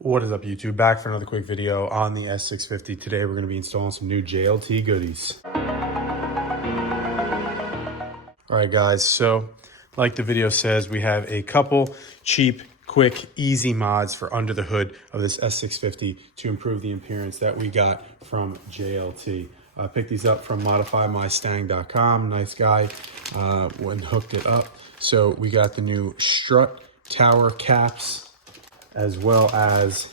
What is up, YouTube? Back for another quick video on the S650. Today we're going to be installing some new JLT goodies. Alright guys, so like the video says, we have a couple cheap, quick, easy mods for under the hood of this S650 to improve the appearance that we got from JLT. I picked these up from modifymustang.com. Nice guy when hooked it up. So we got the new strut tower caps, as well as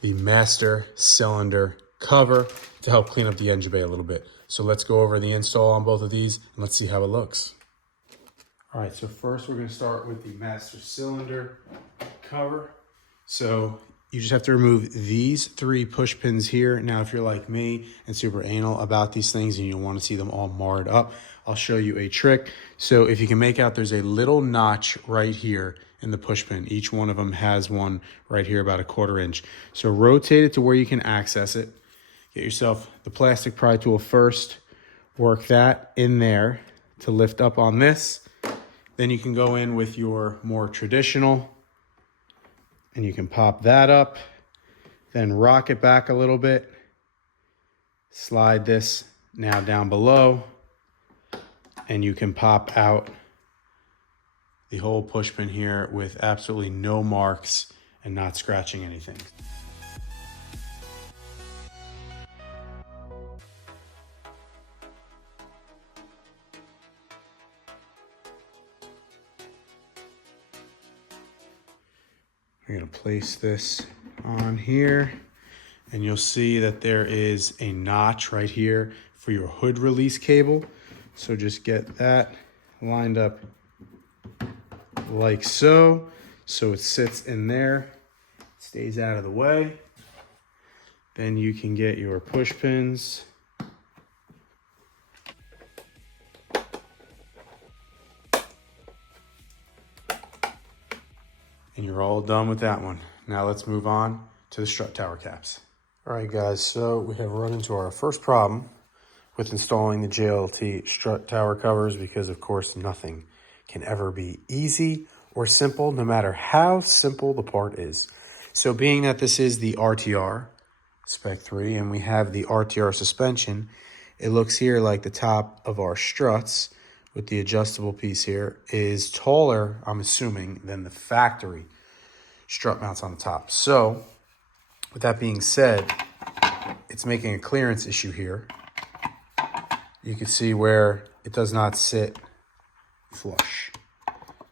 the master cylinder cover to help clean up the engine bay a little bit. So let's go over the install on both of these and let's see how it looks. All right, so first we're gonna start with the master cylinder cover. So you just have to remove these three push pins here. Now, if you're like me and super anal about these things and you don't want to see them all marred up, I'll show you a trick. So if you can make out, there's a little notch right here in the push pin. Each one of them has one right here, about 1/4 inch. So rotate it to where you can access it. Get yourself the plastic pry tool first. Work that in there to lift up on this. Then you can go in with your more traditional and you can pop that up, then rock it back a little bit. Slide this now down below, and you can pop out the whole push pin here with absolutely no marks and not scratching anything. We're gonna place this on here, and you'll see that there is a notch right here for your hood release cable. So just get that lined up like so. So it sits in there, stays out of the way. Then you can get your push pins. And you're all done with that one. Now let's move on to the strut tower caps. All right guys, so we have run into our first problem with installing the JLT strut tower covers, because of course nothing can ever be easy or simple, no matter how simple the part is. So being that this is the RTR Spec 3 and we have the RTR suspension, it looks here like the top of our struts with the adjustable piece here is taller, I'm assuming, than the factory strut mounts on the top. So with that being said, it's making a clearance issue here. You can see where it does not sit flush.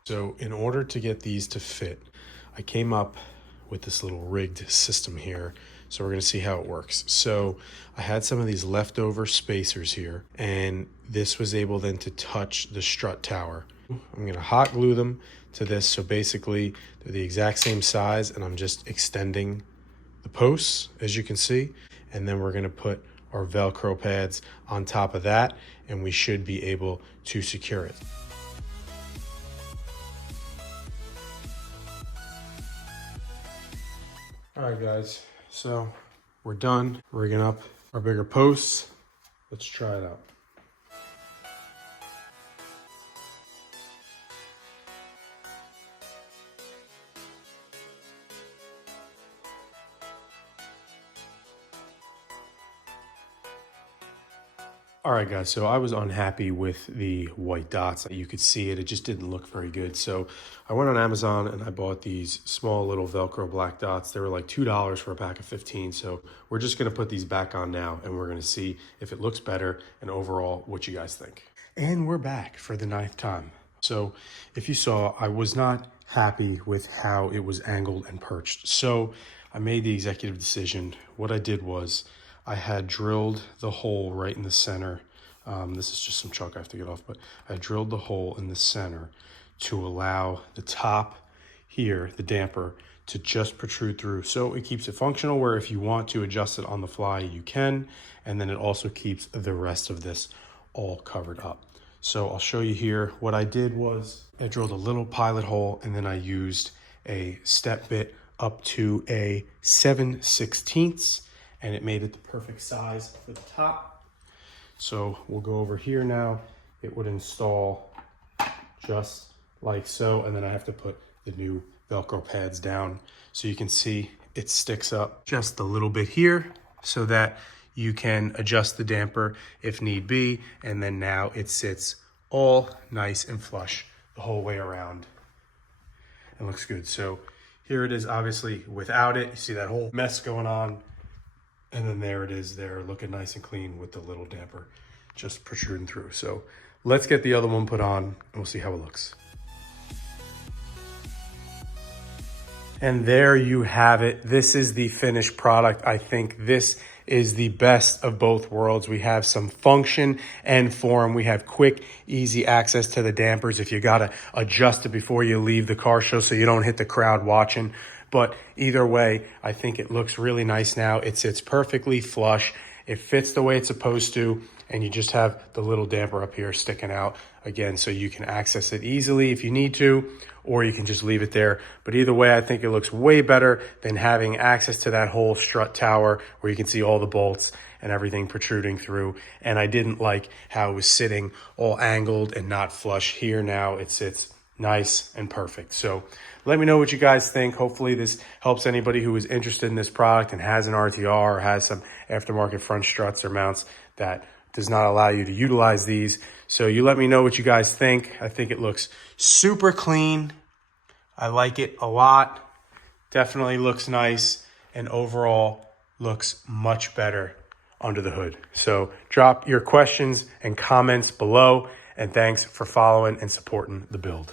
So in order to get these to fit, I came up with this little rigged system here. So we're gonna see how it works. So I had some of these leftover spacers here, and this was able then to touch the strut tower. I'm gonna hot glue them to this. So basically they're the exact same size, and I'm just extending the posts, as you can see. And then we're gonna put our Velcro pads on top of that, and we should be able to secure it. All right guys, so we're done rigging up our bigger posts. Let's try it out. All right guys, so I was unhappy with the white dots. You could see it, it just didn't look very good. So I went on Amazon and I bought these small little Velcro black dots. They were like $2 for a pack of 15. So we're just gonna put these back on now, and we're gonna see if it looks better and overall what you guys think. And we're back for the 9th time. So if you saw, I was not happy with how it was angled and perched. So I made the executive decision. What I did was I had drilled the hole right in the center. This is just some chalk I have to get off, but I drilled the hole in the center to allow the top here, the damper, to just protrude through. So it keeps it functional, where if you want to adjust it on the fly, you can. And then it also keeps the rest of this all covered up. So I'll show you here. What I did was I drilled a little pilot hole, and then I used a step bit up to a 7/16, and it made it the perfect size for the top. So we'll go over here now. It would install just like so, and then I have to put the new Velcro pads down. So you can see it sticks up just a little bit here so that you can adjust the damper if need be. And then now it sits all nice and flush the whole way around. It looks good. So here it is, obviously without it. You see that whole mess going on. And then there it is there, looking nice and clean with the little damper just protruding through. So let's get the other one put on and we'll see how it looks. And there you have it. This is the finished product. I think this is the best of both worlds. We have some function and form. We have quick, easy access to the dampers if you gotta adjust it before you leave the car show so you don't hit the crowd watching. But either way, I think it looks really nice now. It sits perfectly flush. It fits the way it's supposed to. And you just have the little damper up here sticking out again, so you can access it easily if you need to, or you can just leave it there. But either way, I think it looks way better than having access to that whole strut tower where you can see all the bolts and everything protruding through. And I didn't like how it was sitting all angled and not flush. Here now it sits nice and perfect. So let me know what you guys think. Hopefully this helps anybody who is interested in this product and has an RTR or has some aftermarket front struts or mounts that does not allow you to utilize these. So you let me know what you guys think. I think it looks super clean. I like it a lot. Definitely looks nice, and overall looks much better under the hood. So drop your questions and comments below, and thanks for following and supporting the build.